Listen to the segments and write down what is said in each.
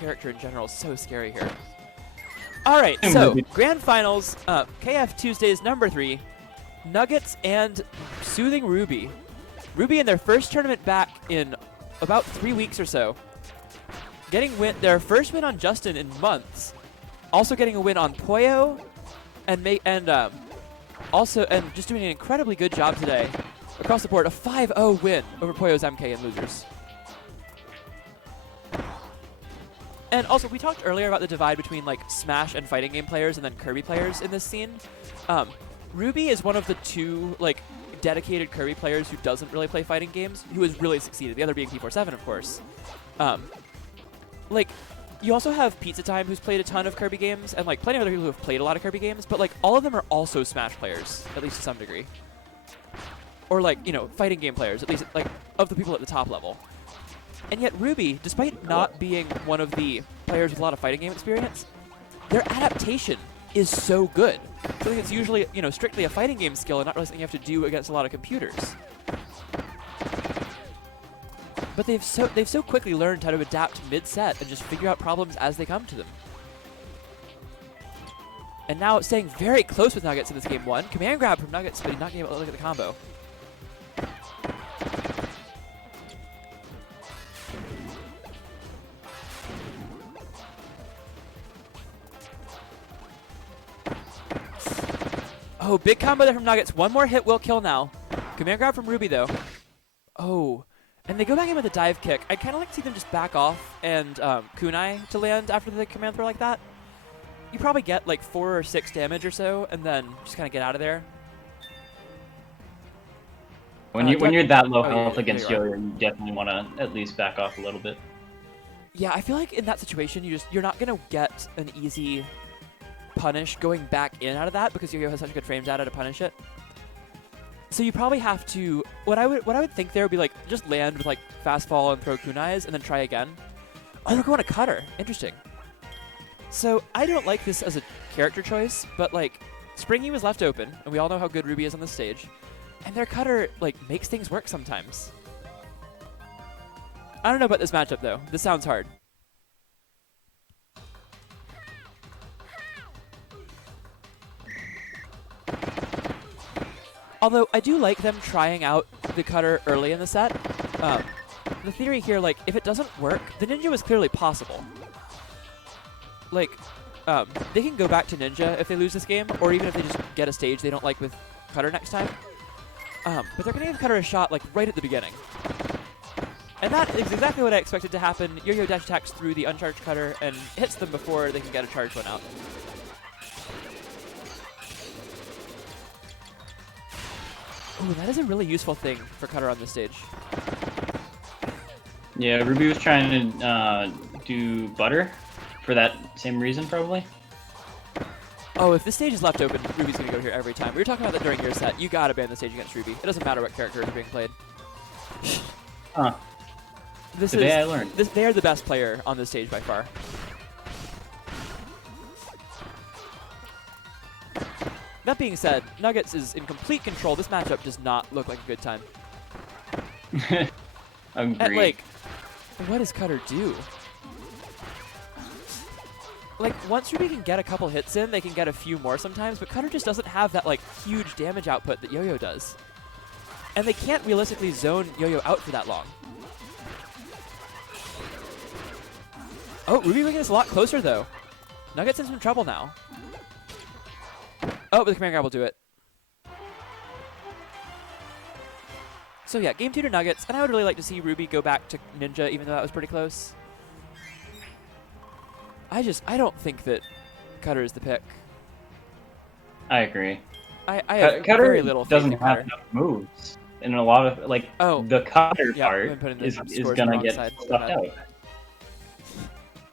character in general is so scary here. All right, so grand finals, KF Tuesdays number 3, Nuggetz and SoothingRuby. Ruby in their first tournament back in about 3 weeks or so, getting their first win on Justin in months, also getting a win on Poyo, and just doing an incredibly good job today across the board. A 5-0 win over Poyo's MK and losers. And also, we talked earlier about the divide between like Smash and fighting game players and then Kirby players in this scene. Ruby is one of the 2 like dedicated Kirby players who doesn't really play fighting games, who has really succeeded. The other being P47, of course. Like, you also have Pizza Time, who's played a ton of Kirby games, and like plenty of other people who have played a lot of Kirby games, but like all of them are also Smash players, at least to some degree. Or like, you know, fighting game players, at least like of the people at the top level. And yet Ruby, despite not being one of the players with a lot of fighting game experience, their adaptation is so good. Something that's usually, you know, strictly a fighting game skill and not really something you have to do against a lot of computers. But they've so quickly learned how to adapt mid-set and just figure out problems as they come to them. And now staying very close with Nuggetz in this game 1. Command grab from Nuggetz, but he's not getting able to look at the combo. Oh, big combo there from Nuggetz. One more hit will kill now. Command grab from Ruby, though. Oh. And they go back in with a dive kick. I'd kind of like to see them just back off and kunai to land after the command throw like that. You probably get like 4 or 6 damage or so, and then just kind of get out of there. When you're that low health against Yo-Yo, you definitely want to at least back off a little bit. Yeah, I feel like in that situation, you're not going to get an easy punish going back in out of that because Yo-Yo has such good frame data to punish it. So you probably have to, what I would think there would be like, just land with like fast fall and throw kunais and then try again. Oh, they're going to cutter. Interesting. So I don't like this as a character choice, but like Springy was left open, and we all know how good Ruby is on this stage, and their cutter like makes things work sometimes. I don't know about this matchup though. This sounds hard. Although, I do like them trying out the cutter early in the set. The theory here, like, if it doesn't work, the ninja was clearly possible. Like, they can go back to ninja if they lose this game, or even if they just get a stage they don't like with cutter next time. But they're going to give cutter a shot, like, right at the beginning. And that is exactly what I expected to happen. Yo-Yo dash attacks through the uncharged cutter and hits them before they can get a charged one out. Ooh, that is a really useful thing for cutter on this stage. Yeah, Ruby was trying to do butter for that same reason, probably. Oh, if this stage is left open, Ruby's going to go here every time. We were talking about that during your set. You got to ban the stage against Ruby. It doesn't matter what character is being played. Huh. Today I learned. They are the best player on this stage by far. That being said, Nuggetz is in complete control. This matchup does not look like a good time. Agreed. And, like, what does cutter do? Like, once Ruby can get a couple hits in, they can get a few more sometimes, but cutter just doesn't have that, like, huge damage output that Yo-Yo does. And they can't realistically zone Yo-Yo out for that long. Oh, Ruby making this a lot closer, though. Nuggetz in some trouble now. Oh, but the command grab will do it. So yeah, game 2 to Nuggetz, and I would really like to see Ruby go back to Ninja, even though that was pretty close. I don't think that cutter is the pick. I agree. I have cutter very little faith in doesn't have enough moves, and a lot of like the cutter part is gonna get stuffed out.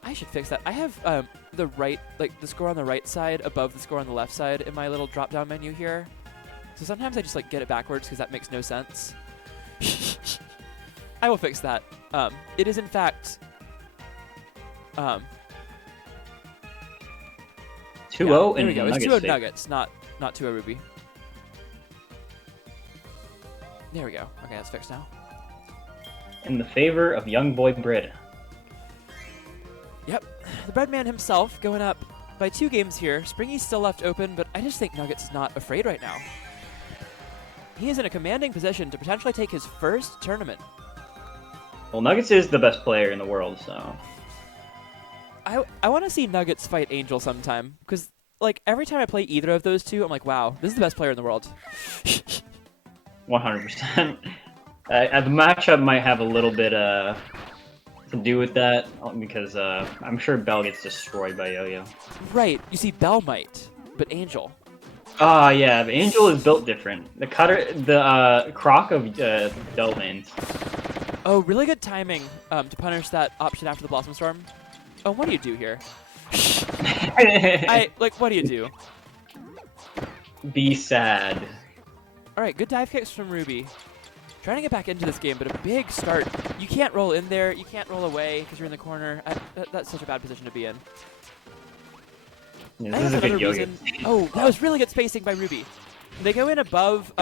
I should fix that. I have the right, like the score on the right side above the score on the left side in my little drop-down menu here. So sometimes I just like get it backwards because that makes no sense. I will fix that. It is in fact 2-0 there we go. It's 2-0 Nuggetz, not 2-0 Ruby. There we go. Okay, that's fixed now. In the favor of young boy Brid. Yep, the Breadman himself going up by 2 games here. Springy's still left open, but I just think Nuggetz is not afraid right now. He is in a commanding position to potentially take his first tournament. Well, Nuggetz is the best player in the world, so... I want to see Nuggetz fight Angel sometime, because like every time I play either of those two, I'm like, wow, this is the best player in the world. 100%. The matchup might have a little bit to do with that, because I'm sure Bell gets destroyed by Yo-Yo. Right, you see, Bell might, but Angel. Ah, yeah, but Angel is built different. The Croc of Bell lanes. Oh, really good timing to punish that option after the Blossom Storm. Oh, what do you do here? What do you do? Be sad. Alright, good dive kicks from Ruby. Trying to get back into this game, but a big start. You can't roll in there. You can't roll away because you're in the corner. That's such a bad position to be in. Yeah, this is a good Yo-Yo. Oh, that was really good spacing by Ruby. They go in above.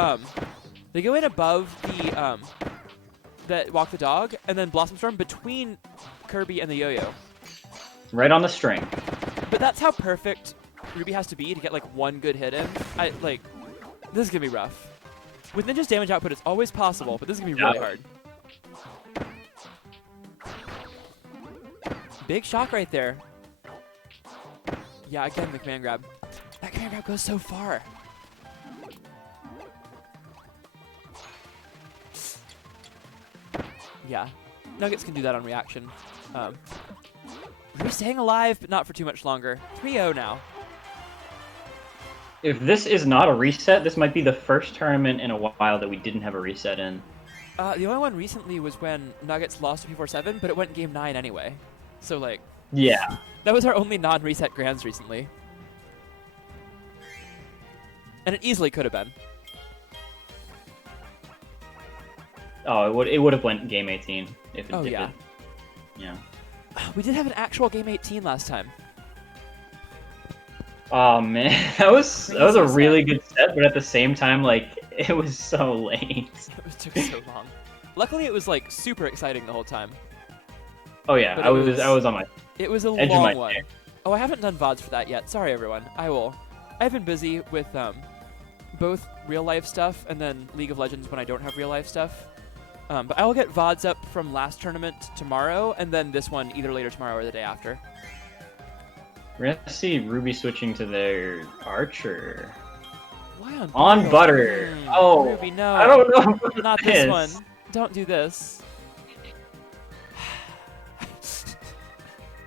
They go in above the Walk the Dog, and then Blossom Storm between Kirby and the Yo-Yo. Right on the string. But that's how perfect Ruby has to be to get like one good hit in. This is gonna be rough. With Ninja's damage output, it's always possible, but this is gonna be really hard. Big shock right there. Yeah, again, the command grab. That command grab goes so far. Yeah, Nuggetz can do that on reaction. We're staying alive, but not for too much longer. 3-0 now. If this is not a reset, this might be the first tournament in a while that we didn't have a reset in. The only one recently was when Nuggetz lost to P47, but it went game 9 anyway. So, like... Yeah. That was our only non-reset grands recently. And it easily could have been. Oh, it would have went game 18 if it did. Yeah. Yeah. We did have an actual game 18 last time. Oh man, that was a really good set, but at the same time, like, it was so late. It took so long. Luckily, it was like super exciting the whole time. Oh yeah, I was on my. It was a edge long of my one. chair. Oh, I haven't done VODs for that yet. Sorry, everyone. I will. I've been busy with both real life stuff and then League of Legends when I don't have real life stuff. But I will get VODs up from last tournament tomorrow, and then this one either later tomorrow or the day after. We're gonna see Ruby switching to their Archer. Why on butter? Oh, Ruby, no. I don't know. Not this one. Don't do this.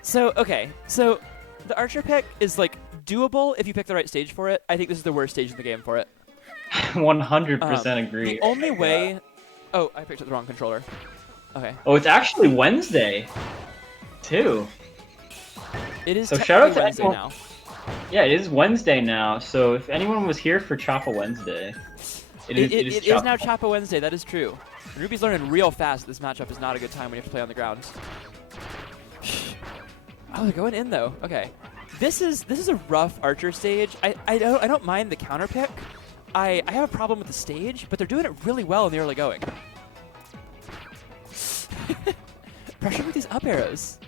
So, okay. So, the Archer pick is, like, doable if you pick the right stage for it. I think this is the worst stage in the game for it. 100% agree. The only way... Oh, I picked up the wrong controller. Okay. Oh, it's actually Wednesday, too. It is so shout out to Wednesday now. Yeah, it is Wednesday now, so if anyone was here for Choppa Wednesday, it is now Choppa Wednesday, that is true. Ruby's learning real fast this matchup is not a good time when you have to play on the ground. Oh, they're going in though. Okay. This is a rough Archer stage. I don't mind the counter pick. I have a problem with the stage, but they're doing it really well in the early going. Pressure with these up arrows.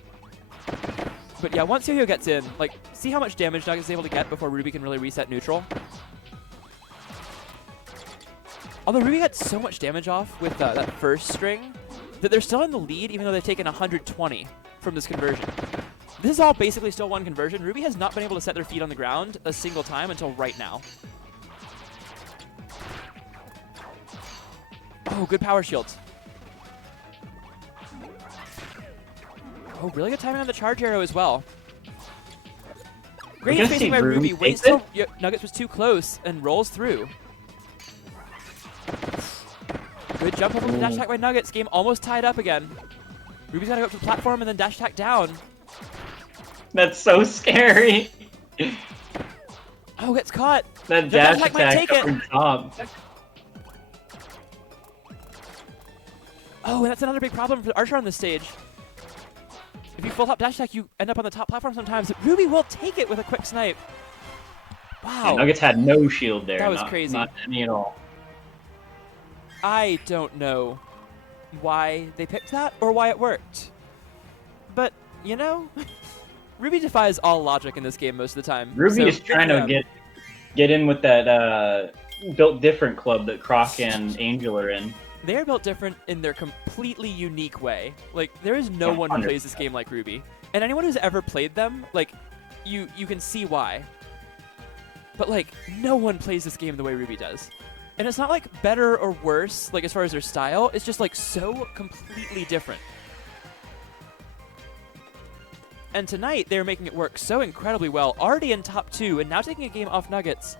But yeah, once Yo-Yo gets in, like, see how much damage Nuggetz is able to get before Ruby can really reset neutral? Although Ruby had so much damage off with that first string that they're still in the lead even though they've taken 120 from this conversion. This is all basically still one conversion. Ruby has not been able to set their feet on the ground a single time until right now. Oh, good power shields. Oh, really good timing on the charge arrow as well. Great spacing by Ruby. Waits till Nuggetz was too close and rolls through. Good jump over the dash attack by Nuggetz. Game almost tied up again. Ruby's got to go up to the platform and then dash attack down. That's so scary. Oh, gets caught. That dash attack might take it. Top. Oh, and that's another big problem for Archer on this stage. If you full hop dash attack, you end up on the top platform sometimes. Ruby will take it with a quick snipe. Wow. Yeah, Nuggetz had no shield there. That was crazy. Not any at all. I don't know why they picked that or why it worked. But, you know, Ruby defies all logic in this game most of the time. Ruby so is trying to get in with that built different club that Croc and Angel are in. They are built different in their completely unique way. Like, there is no one who plays this game like Ruby. And anyone who's ever played them, like, you can see why. But, like, no one plays this game the way Ruby does. And it's not, like, better or worse, like, as far as their style. It's just, like, so completely different. And tonight, they're making it work so incredibly well. Already in top 2, and now taking a game off Nuggetz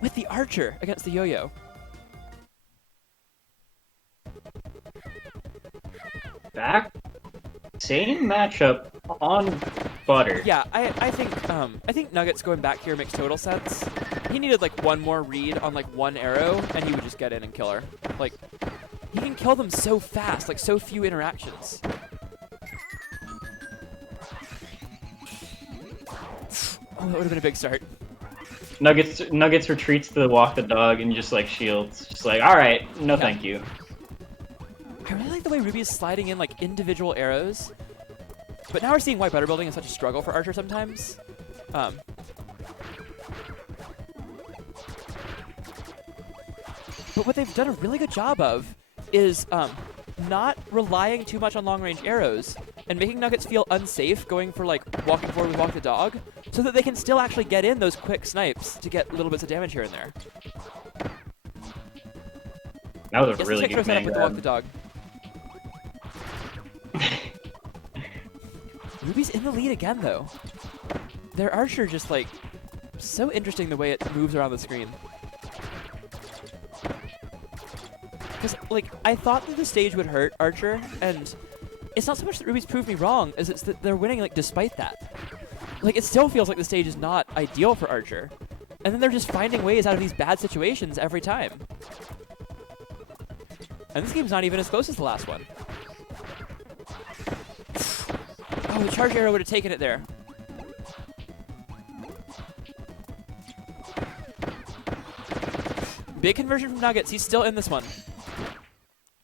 with the Archer against the Yo-Yo. Back, same matchup on Butter. Yeah, I think Nuggetz going back here makes total sense. He needed like one more read on like one arrow, and he would just get in and kill her. Like, he can kill them so fast, like so few interactions. Oh, that would have been a big start. Nuggetz retreats to walk the dog and just like shields. Just like, all right, no thank you. I really like the way Ruby is sliding in like individual arrows. But now we're seeing why butter building is such a struggle for Archer sometimes. But what they've done a really good job of is not relying too much on long-range arrows and making Nuggetz feel unsafe going for like walking forward with Walk the Dog, so that they can still actually get in those quick snipes to get little bits of damage here and there. That was a really good setup with the Walk the Dog. Ruby's in the lead again, though. Their Archer just, like, so interesting the way it moves around the screen. Because, like, I thought that the stage would hurt Archer, and it's not so much that Ruby's proved me wrong, as it's that they're winning, like, despite that. Like, it still feels like the stage is not ideal for Archer. And then they're just finding ways out of these bad situations every time. And this game's not even as close as the last one. Oh, the charge arrow would have taken it there. Big conversion from Nuggetz. He's still in this one.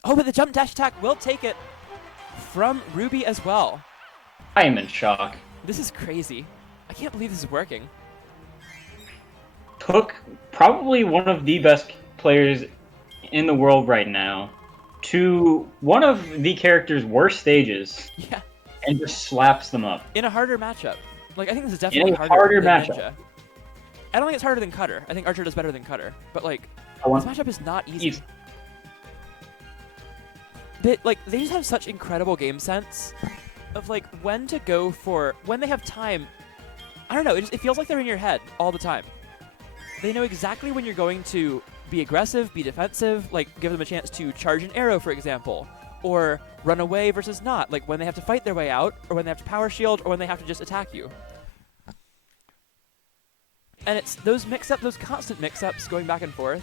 Oh, but the jump dash attack will take it from Ruby as well. I am in shock. This is crazy. I can't believe this is working. Took probably one of the best players in the world right now to one of the character's worst stages. Yeah. And just slaps them up. In a harder matchup. Like, I think this is definitely in a harder than matchup. Ninja. I don't think it's harder than Cutter. I think Archer does better than Cutter. But, like, this matchup is not easy. They just have such incredible game sense of, like, when to go for... When they have time... I don't know. It feels like they're in your head all the time. They know exactly when you're going to be aggressive, be defensive, like, give them a chance to charge an arrow, for example. Or run away versus not, like when they have to fight their way out, or when they have to power shield, or when they have to just attack you. And it's those mix-ups, those constant mix-ups going back and forth,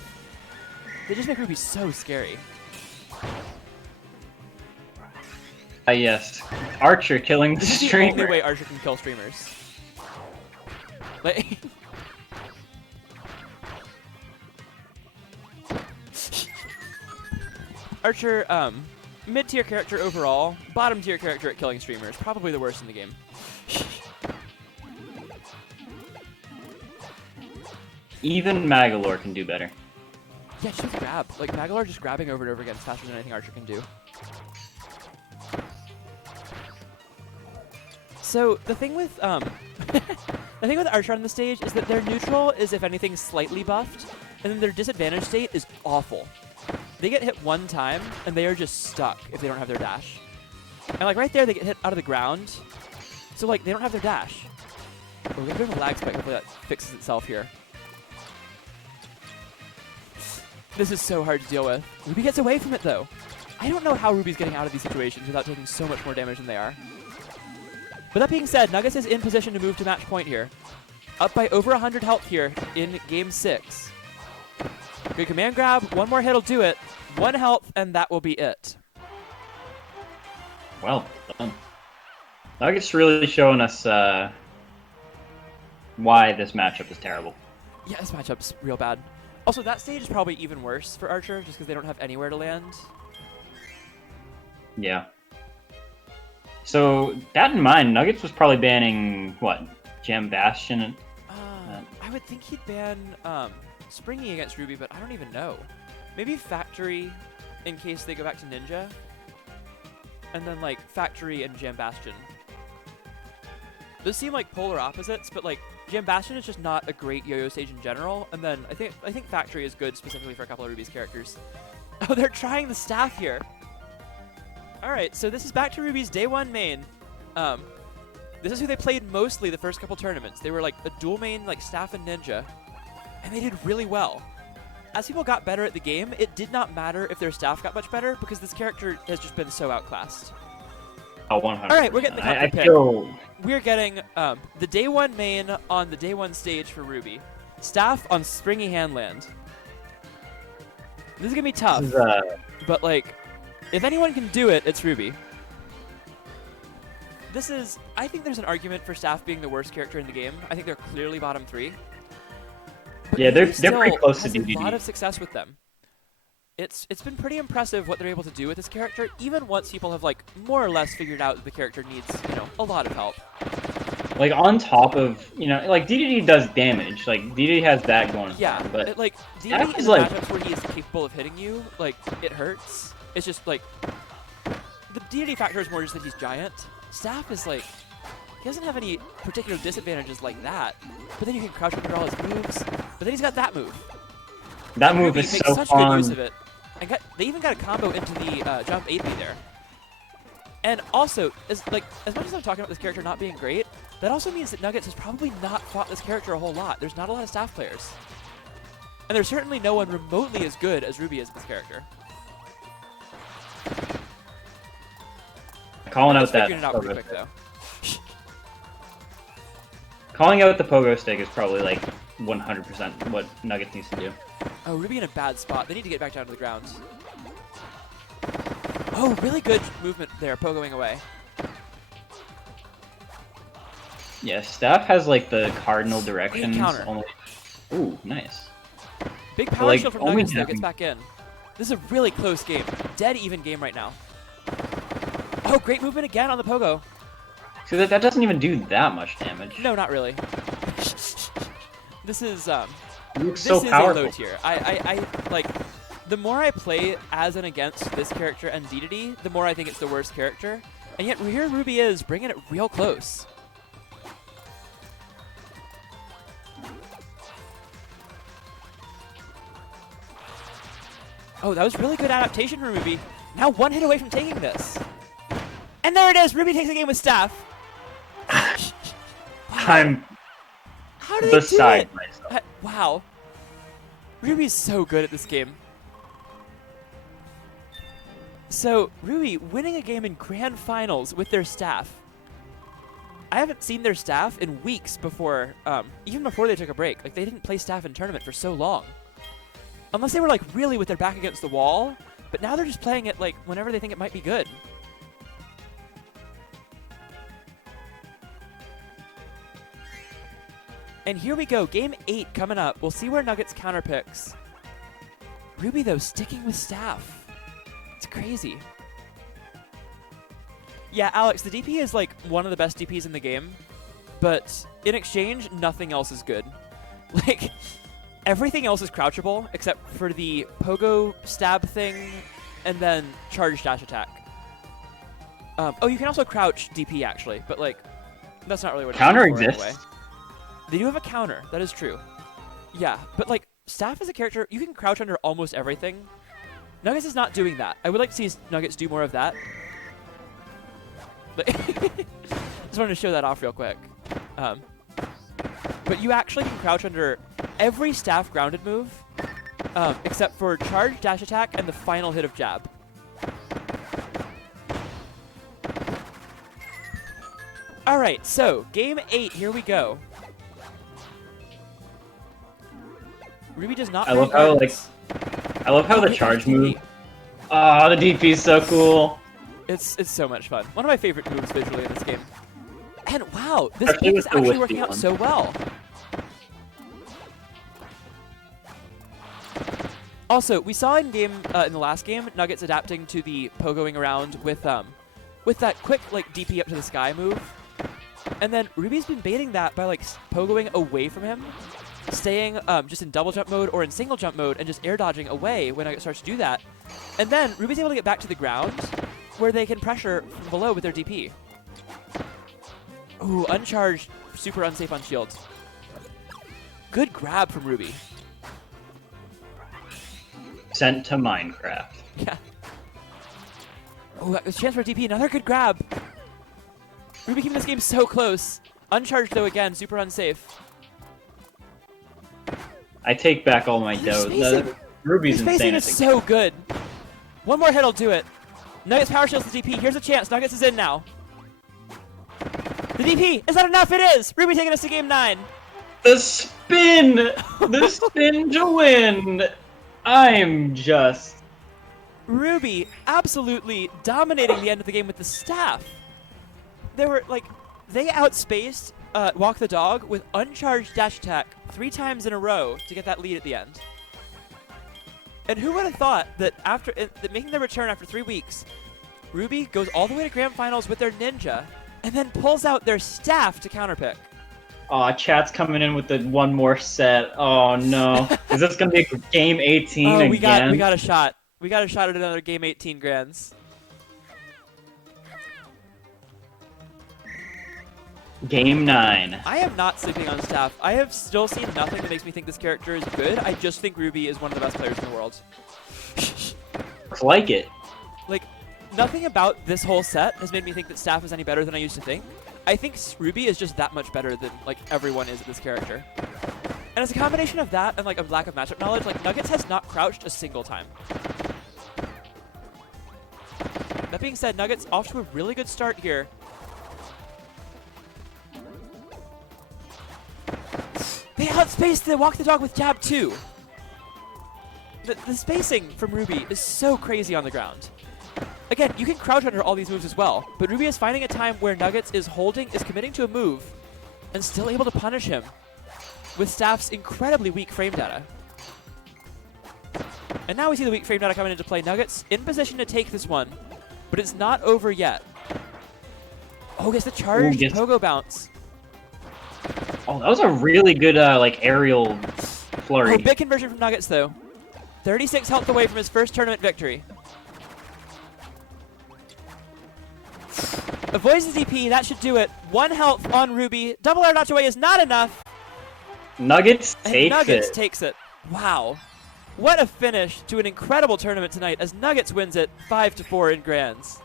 they just make Ruby so scary. Yes. Archer killing the This is streamer. the only way Archer can kill streamers. Like... Archer, mid-tier character overall, bottom-tier character at killing streamers. Probably the worst in the game. Even Magalore can do better. Yeah, just grab. Like, Magalore just grabbing over and over again is faster than anything Archer can do. So, the thing with, the thing with Archer on the stage is that their neutral is, if anything, slightly buffed, and then their disadvantage state is awful. They get hit one time, and they are just stuck if they don't have their dash. And, like, right there, they get hit out of the ground. So, like, they don't have their dash. Oh, we're going to a lag spike. Hopefully that fixes itself here. This is so hard to deal with. Ruby gets away from it, though. I don't know how Ruby's getting out of these situations without taking so much more damage than they are. But that being said, Nuggetz is in position to move to match point here. Up by over 100 health here in Game 6. Good command grab. One more hit will do it. 1 health, and that will be it. Well done. Nuggetz really showing us why this matchup is terrible. Yeah, this matchup's real bad. Also, that stage is probably even worse for Archer, just because they don't have anywhere to land. Yeah. So that in mind, Nuggetz was probably banning what? Gem Bastion. I would think he'd ban Springy against Ruby, but I don't even know. Maybe Factory in case they go back to Ninja. And then like Factory and Jam Bastion. Those seem like polar opposites, but like Jam Bastion is just not a great yo-yo stage in general. And then I think Factory is good specifically for a couple of Ruby's characters. Oh, they're trying the staff here. All right, so this is back to Ruby's day one main. This is who they played mostly the first couple tournaments. They were like a dual main, like staff and ninja, and they did really well. As people got better at the game, it did not matter if their staff got much better because this character has just been so outclassed. Oh, 100. All right, we're getting the counter pick. We're getting the day one main on the day one stage for Ruby. Staff on Springy Handland. This is gonna be tough, but like, if anyone can do it, it's Ruby. I think there's an argument for Staff being the worst character in the game. I think they're clearly bottom 3. But yeah, they're pretty close to DDD. A lot of success with them. It's been pretty impressive what they're able to do with this character, even once people have like more or less figured out that the character needs, a lot of help. Like on top of, like DDD does damage. Like DDD has that going. Yeah, but DDD in matchups where he is capable of hitting you, like it hurts. It's just like the DDD factor is more just that he's giant. Staff is like, he doesn't have any particular disadvantages like that, but then you can crouch under all his moves, but then he's got that move. That move is so such fun. Good use of it. And they even got a combo into the jump 8B there. And also, as much as I'm talking about this character not being great, that also means that Nuggetz has probably not fought this character a whole lot. There's not a lot of staff players. And there's certainly no one remotely as good as Ruby is at this character. Calling out that pogo quick, though. Calling out the pogo stick is probably like 100% what Nuggetz needs to do. Oh, Ruby in a bad spot. They need to get back down to the ground. Oh, really good movement there, pogoing away. Yeah, Staff has like the cardinal directions. Counter. Only... Ooh, nice. Big power shield from Nuggetz though, gets back in. This is a really close game. Dead even game right now. Oh, great movement again on the pogo. See, that doesn't even do that much damage. No, not really. This is this is powerful. A low tier. I like the more I play as and against this character and DDD, the more I think it's the worst character. And yet here Ruby is bringing it real close. Oh, that was really good adaptation from Ruby. Now one hit away from taking this. And there it is! Ruby takes the game with Staff. Wow. I'm How did they beside do it? myself. Wow. Ruby's so good at this game. So, Ruby winning a game in grand finals with their staff. I haven't seen their staff in weeks before, even before they took a break. Like, they didn't play staff in tournament for so long. Unless they were, like, really with their back against the wall. But now they're just playing it, like, whenever they think it might be good. And here we go, game 8 coming up. We'll see where Nuggetz counterpicks. Ruby, though, sticking with staff. It's crazy. Yeah, Alex, the DP is like one of the best DPs in the game, but in exchange, nothing else is good. Like, everything else is crouchable except for the pogo stab thing and then charge dash attack. Oh, you can also crouch DP actually, but like, that's not really what counter it's for exists. Anyway. They do have a counter, that is true. Yeah, but like, Staff as a character, you can crouch under almost everything. Nuggetz is not doing that. I would like to see Nuggetz do more of that. But just wanted to show that off real quick. But you actually can crouch under every staff grounded move, except for charge, dash attack, and the final hit of jab. All right, so game 8, here we go. Ruby does not. I love how the charge move. Ah, the DP is so cool. It's so much fun. One of my favorite moves visually in this game. And wow, this game is actually working out so well. Also, we saw in the last game, Nuggetz adapting to the pogoing around with with that quick like DP up to the sky move. And then Ruby's been baiting that by like pogoing away from him, staying just in double jump mode or in single jump mode and just air dodging away when Nugget starts to do that. And then Ruby's able to get back to the ground where they can pressure from below with their DP. Ooh, uncharged, super unsafe on shield. Good grab from Ruby. Sent to Minecraft. Yeah. Oh, that was a chance for a DP. Another good grab. Ruby keeping this game so close. Uncharged though again, super unsafe. I take back all my dough. Ruby's His spacing insane. is so good. One more hit will do it. Nuggets power shields the DP. Here's a chance. Nuggets is in now. The DP! Is that enough? It is! Ruby taking us to game 9. The spin! The spin to win! I'm just... Ruby absolutely dominating the end of the game with the staff. They were like, they outspaced Walk the Dog with uncharged dash attack 3 times in a row to get that lead at the end. And who would have thought that after that making their return after 3 weeks, Ruby goes all the way to grand finals with their ninja and then pulls out their staff to counterpick. Aw, chat's coming in with the one more set. Oh no. Is this gonna be game 18 Oh, again? we got a shot. We got a shot at another game 18 grands. Game 9. I am not sleeping on staff. I have still seen nothing that makes me think this character is good. I just think Ruby is one of the best players in the world. Looks like it. Like, nothing about this whole set has made me think that staff is any better than I used to think. I think Ruby is just that much better than like everyone is at this character. And it's a combination of that and like a lack of matchup knowledge. Like Nuggetz has not crouched a single time. That being said, Nuggetz off to a really good start here. They outspaced the Walk the Dog with jab 2. The spacing from Ruby is so crazy on the ground. Again, you can crouch under all these moves as well, but Ruby is finding a time where Nuggetz is committing to a move, and still able to punish him with Staff's incredibly weak frame data. And now we see the weak frame data coming into play. Nuggetz in position to take this one, but it's not over yet. Oh, gets the charged pogo bounce. Oh, that was a really good like aerial flurry. Oh, big conversion from Nuggetz though. 36 health away from his first tournament victory. Avoids the DP, that should do it. 1 health on Ruby. Double air dodge away is not enough. Nuggetz Nuggetz takes it. Wow. What a finish to an incredible tournament tonight as Nuggetz wins it 5-4 in grands.